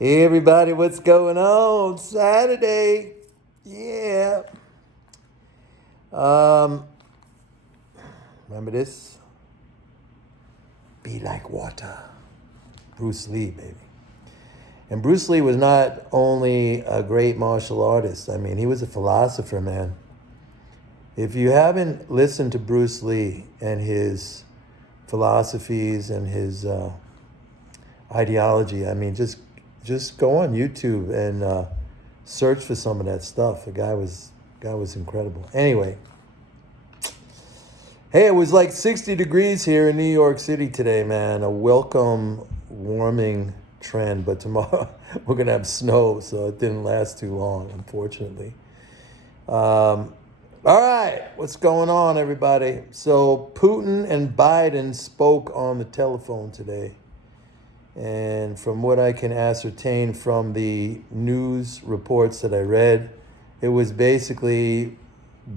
Hey everybody, what's going on? Saturday. Yeah. Um, Remember this? Be like water. Bruce Lee, baby. And Bruce Lee was not only a great martial artist, I mean, he was a philosopher, man. If you haven't listened to Bruce Lee and his philosophies and his ideology, I mean, just go on YouTube and search for some of that stuff. The guy was incredible. Anyway, hey, it was like 60 degrees here in New York City today, man. A welcome warming trend, but tomorrow we're gonna have snow, so it didn't last too long, unfortunately. All right, what's going on, everybody? So Putin and Biden spoke on the telephone today. And from what I can ascertain from the news reports that I read, it was basically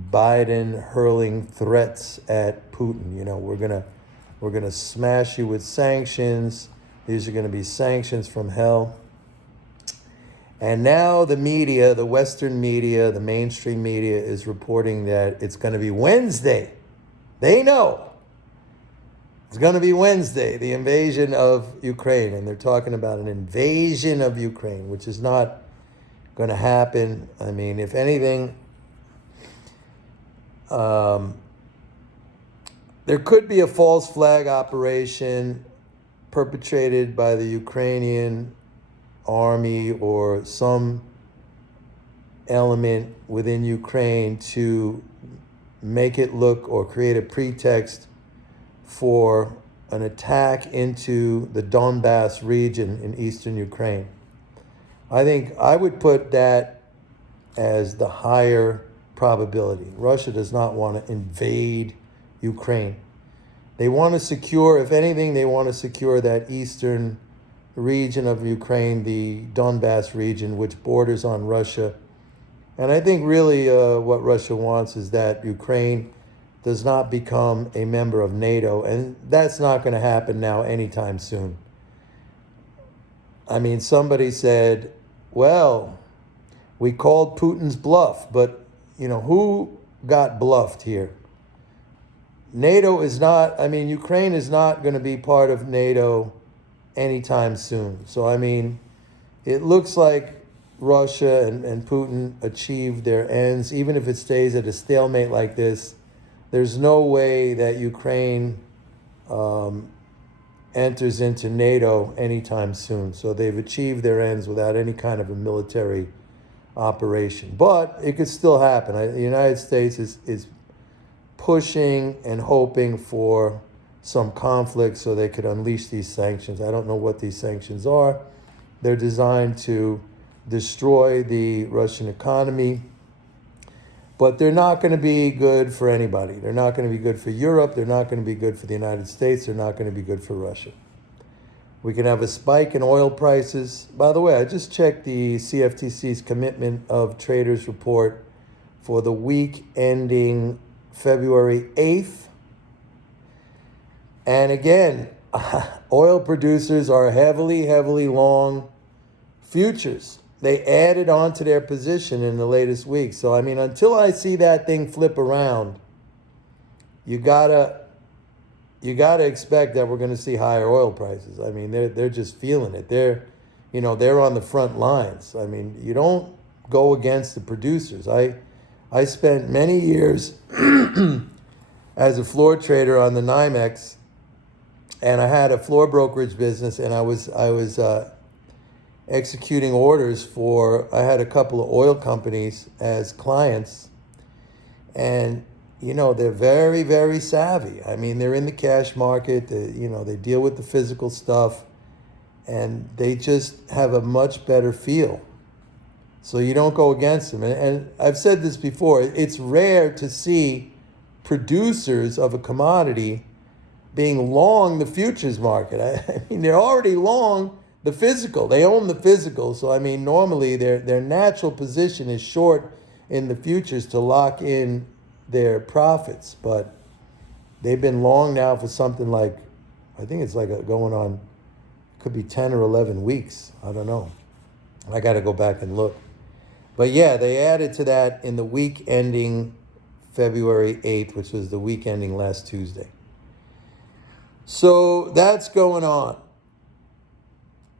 Biden hurling threats at Putin. You know, we're gonna smash you with sanctions. These are gonna be sanctions from hell. And now the media, the Western media, the mainstream media is reporting that it's gonna be Wednesday. They know it's going to be Wednesday, the invasion of Ukraine. And they're talking about an invasion of Ukraine, which is not going to happen. I mean, if anything, there could be a false flag operation perpetrated by the Ukrainian army or some element within Ukraine to make it look or create a pretext for an attack into the Donbass region in eastern Ukraine. I think I would put that as the higher probability. Russia does not want to invade Ukraine. They want to secure, if anything, they want to secure that eastern region of Ukraine, the Donbass region, which borders on Russia. And I think really what Russia wants is that Ukraine does not become a member of NATO, and that's not going to happen now anytime soon. I mean, somebody said, well, we called Putin's bluff, but, you know, who got bluffed here? NATO is not, I mean, Ukraine is not going to be part of NATO anytime soon. So, I mean, it looks like Russia and Putin achieved their ends, even if it stays at a stalemate like this. There's no way that Ukraine enters into NATO anytime soon. So they've achieved their ends without any kind of a military operation. But it could still happen. The United States is pushing and hoping for some conflict so they could unleash these sanctions. I don't know what these sanctions are. They're designed to destroy the Russian economy. But they're not going to be good for anybody. They're not going to be good for Europe. They're not going to be good for the United States. They're not going to be good for Russia. We can have a spike in oil prices. By the way, I just checked the CFTC's commitment of traders report for the week ending February 8th. And again, oil producers are heavily, heavily long futures. They added on to their position in the latest week. So, I mean, until I see that thing flip around, you gotta expect that we're going to see higher oil prices. I mean, they're just feeling it. They're on the front lines. I mean, you don't go against the producers. I spent many years as a floor trader on the NYMEX, and I had a floor brokerage business, and I was executing orders I had a couple of oil companies as clients, and, you know, they're very, very savvy. I mean, they're in the cash market, they deal with the physical stuff, and they just have a much better feel. So you don't go against them. And I've said this before, it's rare to see producers of a commodity being long the futures market. I mean, they're already long the physical. They own the physical. So, I mean, normally their natural position is short in the futures to lock in their profits. But they've been long now for something like, I think it's like going on, could be 10 or 11 weeks. I don't know. I got to go back and look. But yeah, they added to that in the week ending February 8th, which was the week ending last Tuesday. So that's going on.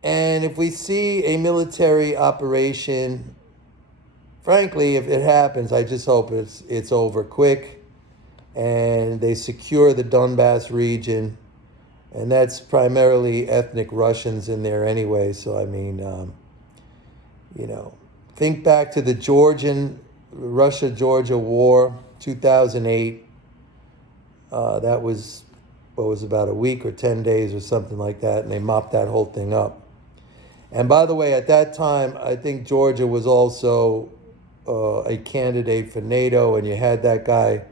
And if we see a military operation, frankly, if it happens, I just hope it's over quick and they secure the Donbass region. And that's primarily ethnic Russians in there anyway. So, I mean, think back to the Russia-Georgia war, 2008. That was, about a week or 10 days or something like that, and they mopped that whole thing up. And by the way, at that time, I think Georgia was also a candidate for NATO, and you had that guy,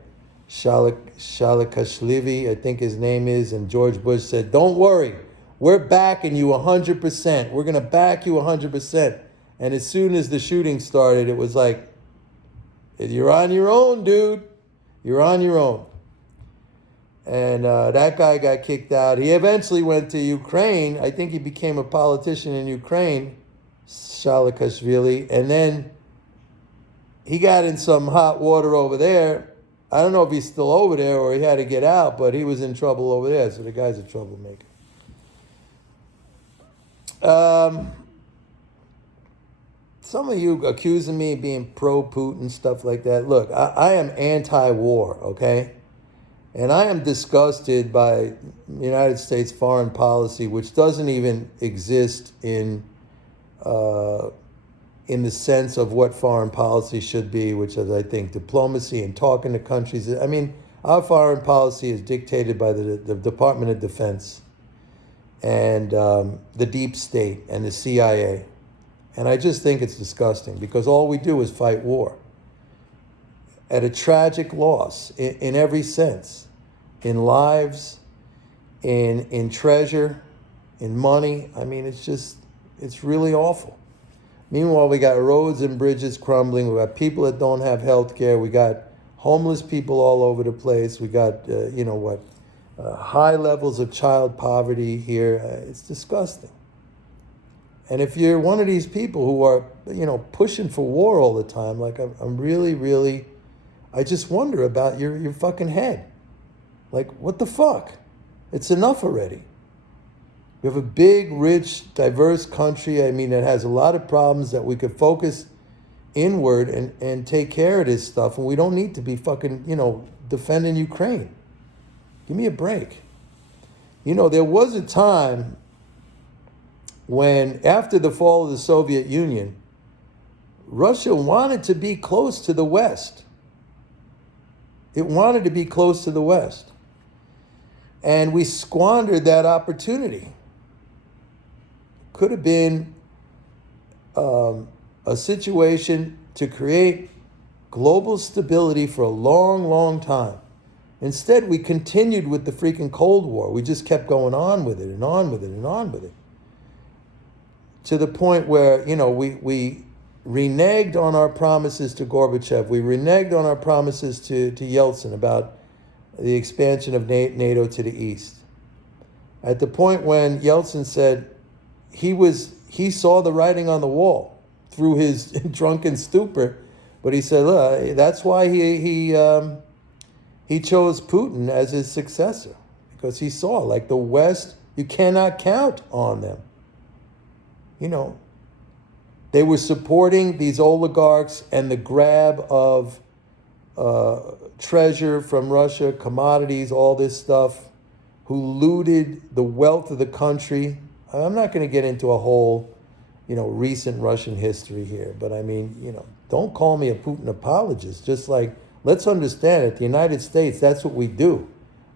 Shalikashvili, I think his name is, and George Bush said, don't worry, we're backing you 100%. We're going to back you 100%. And as soon as the shooting started, it was like, you're on your own, dude. You're on your own. And that guy got kicked out. He eventually went to Ukraine. I think he became a politician in Ukraine, Shalikashvili. And then he got in some hot water over there. I don't know if he's still over there or he had to get out, but he was in trouble over there. So the guy's a troublemaker. Some of you accusing me of being pro-Putin, stuff like that. Look, I am anti-war, okay? And I am disgusted by United States foreign policy, which doesn't even exist in the sense of what foreign policy should be, which is, I think, diplomacy and talking to countries. I mean, our foreign policy is dictated by the Department of Defense and the deep state and the CIA. And I just think it's disgusting because all we do is fight war at a tragic loss in every sense, in lives, in treasure, in money. I mean, it's really awful. Meanwhile, we got roads and bridges crumbling. We got people that don't have health care. We got homeless people all over the place. We got, high levels of child poverty here. It's disgusting. And if you're one of these people who are, pushing for war all the time, like I'm really, really, I just wonder about your fucking head. Like, what the fuck? It's enough already. We have a big, rich, diverse country. I mean, it has a lot of problems that we could focus inward and take care of this stuff. And we don't need to be fucking, defending Ukraine. Give me a break. There was a time when, after the fall of the Soviet Union, Russia wanted to be close to the West. It wanted to be close to the West. And we squandered that opportunity. Could have been a situation to create global stability for a long, long time. Instead, we continued with the freaking Cold War. We just kept going on with it and on with it and on with it. To the point where, we reneged on our promises to Gorbachev. We reneged on our promises to Yeltsin about the expansion of NATO to the east. At the point when Yeltsin said he saw the writing on the wall through his drunken stupor, but he said, look, that's why he chose Putin as his successor, because he saw, like, the West, you cannot count on them. They were supporting these oligarchs and the grab of treasure from Russia, commodities, all this stuff, who looted the wealth of the country. I'm not going to get into a whole, recent Russian history here, but I mean, don't call me a Putin apologist. Just like, let's understand it. The United States, that's what we do.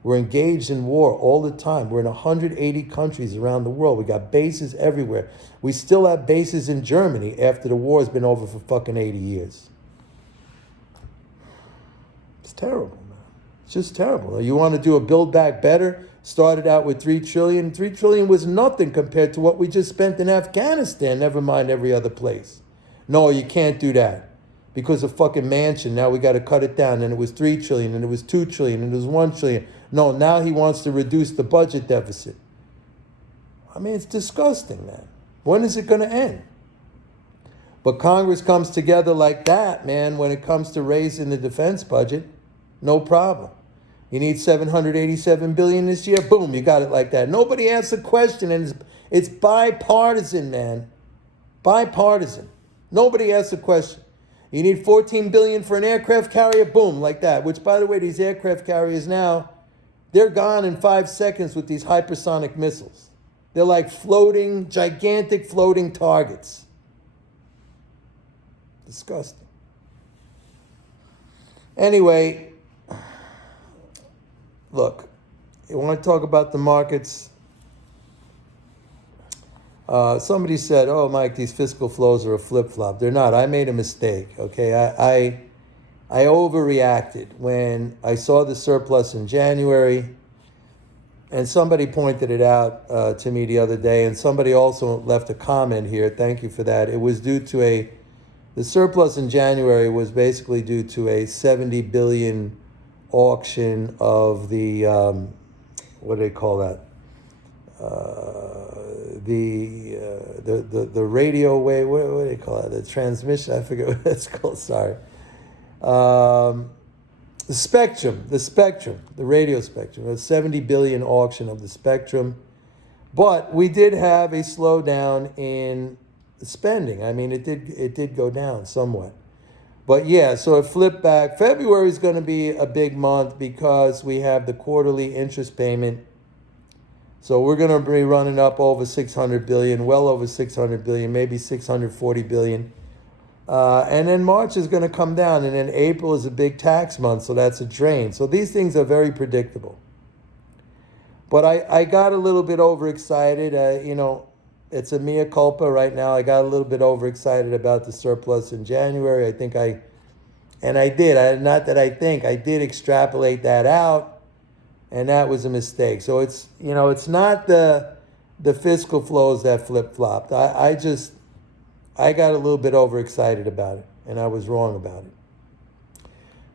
We're engaged in war all the time. We're in 180 countries around the world. We got bases everywhere. We still have bases in Germany after the war has been over for fucking 80 years. It's terrible, man. It's just terrible. You want to do a Build Back Better? Started out with $3 trillion. $3 trillion was nothing compared to what we just spent in Afghanistan, never mind every other place. No, you can't do that. Because of fucking Manchin, now we got to cut it down. And it was $3 trillion, and it was $2 trillion, and it was $1 trillion. No, now he wants to reduce the budget deficit. I mean, it's disgusting, man. When is it going to end? But Congress comes together like that, man, when it comes to raising the defense budget, no problem. You need $787 billion this year, boom, you got it like that. Nobody asks a question, and it's bipartisan, man. Bipartisan. Nobody asks a question. You need $14 billion for an aircraft carrier, boom, like that. Which, by the way, these aircraft carriers now, they're gone in 5 seconds with these hypersonic missiles. They're like floating, gigantic floating targets. Disgusting. Anyway, look, you want to talk about the markets? Somebody said, "Oh, Mike, these fiscal flows are a flip-flop." They're not. I made a mistake. Okay, I overreacted when I saw the surplus in January, and somebody pointed it out to me the other day, and somebody also left a comment here. Thank you for that. It was due to the surplus in January was basically due to a 70 billion auction of the, what do they call that? The radio wave, what do they call it? The transmission, I forget what it's called, sorry. The spectrum, the radio spectrum, a 70 billion auction of the spectrum. But we did have a slowdown in spending. I mean, it did go down somewhat. But yeah, so it flipped back. February is going to be a big month because we have the quarterly interest payment. So we're going to be running up over 600 billion, well over 600 billion, maybe 640 billion. And then March is going to come down, and then April is a big tax month, so that's a drain. So these things are very predictable. But I got a little bit overexcited. It's a mea culpa right now. I got a little bit overexcited about the surplus in January. I did extrapolate that out, and that was a mistake. So it's not the fiscal flows that flip-flopped. I got a little bit overexcited about it, and I was wrong about it.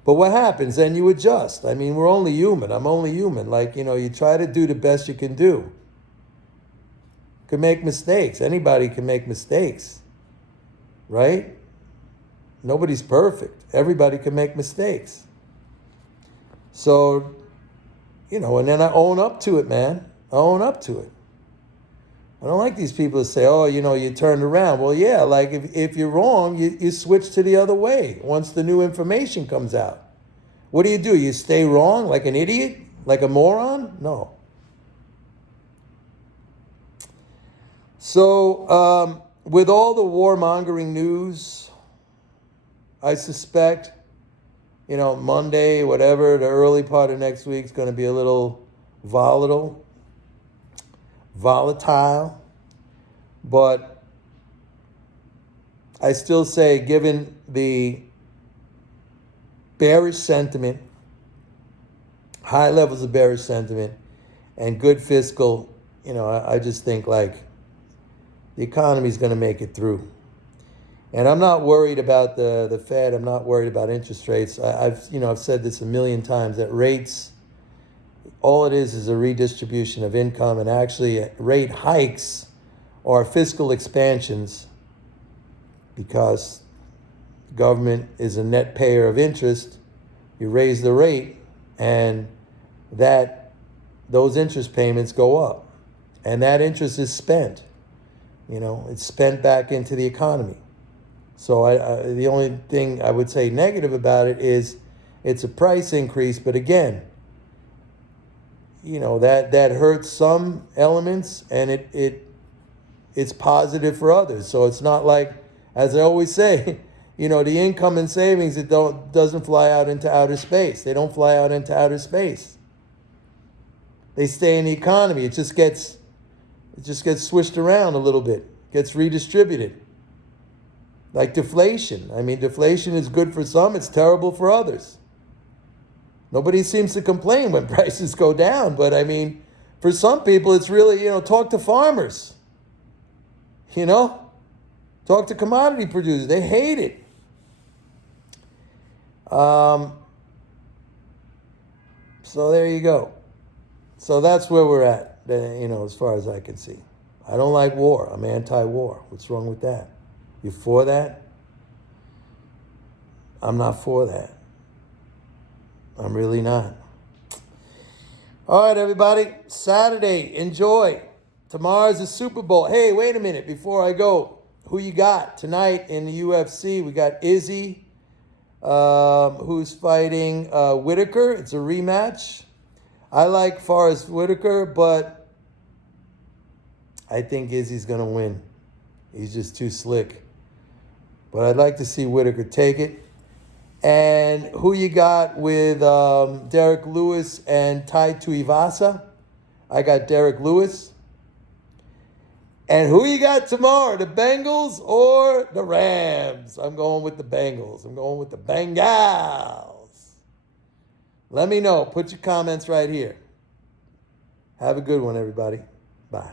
But what happens? Then you adjust. I mean, we're only human. I'm only human. You try to do the best you can do. Could make mistakes. Anybody can make mistakes, right? Nobody's perfect. Everybody can make mistakes. So, and then I own up to it, man. I own up to it. I don't like these people that say, "Oh, you turned around." Well, yeah, like if you're wrong, you switch to the other way once the new information comes out. What do? You stay wrong like an idiot? Like a moron? No. So, with all the warmongering news, I suspect, Monday, whatever, the early part of next week is going to be a little volatile. But I still say, given the bearish sentiment, high levels of bearish sentiment, and good fiscal, I just think the economy is going to make it through. And I'm not worried about the Fed. I'm not worried about interest rates. I've said this a million times, that rates, all it is a redistribution of income, and actually rate hikes are fiscal expansions because government is a net payer of interest. You raise the rate, and those interest payments go up, and that interest is spent. It's spent back into the economy. So the only thing I would say negative about it is it's a price increase, but again, that hurts some elements, and it's positive for others. So it's not like, as I always say, the income and savings, doesn't fly out into outer space. They don't fly out into outer space. They stay in the economy. It just gets switched around a little bit, gets redistributed. Like deflation. I mean, deflation is good for some, it's terrible for others. Nobody seems to complain when prices go down, but I mean, for some people, it's really, talk to farmers. Talk to commodity producers. They hate it. So there you go. So that's where we're at, as far as I can see. I don't like war. I'm anti-war. What's wrong with that? You for that? I'm not for that. I'm really not. All right, everybody. Saturday, enjoy. Tomorrow's the Super Bowl. Hey, wait a minute before I go. Who you got tonight in the UFC? We got Izzy, who's fighting Whitaker. It's a rematch. I like Forrest Whitaker, but I think Izzy's going to win. He's just too slick. But I'd like to see Whitaker take it. And who you got with Derek Lewis and Tai Tuivasa? I got Derek Lewis. And who you got tomorrow, the Bengals or the Rams? I'm going with the Bengals. I'm going with the Bengals. Let me know. Put your comments right here. Have a good one, everybody. Bye.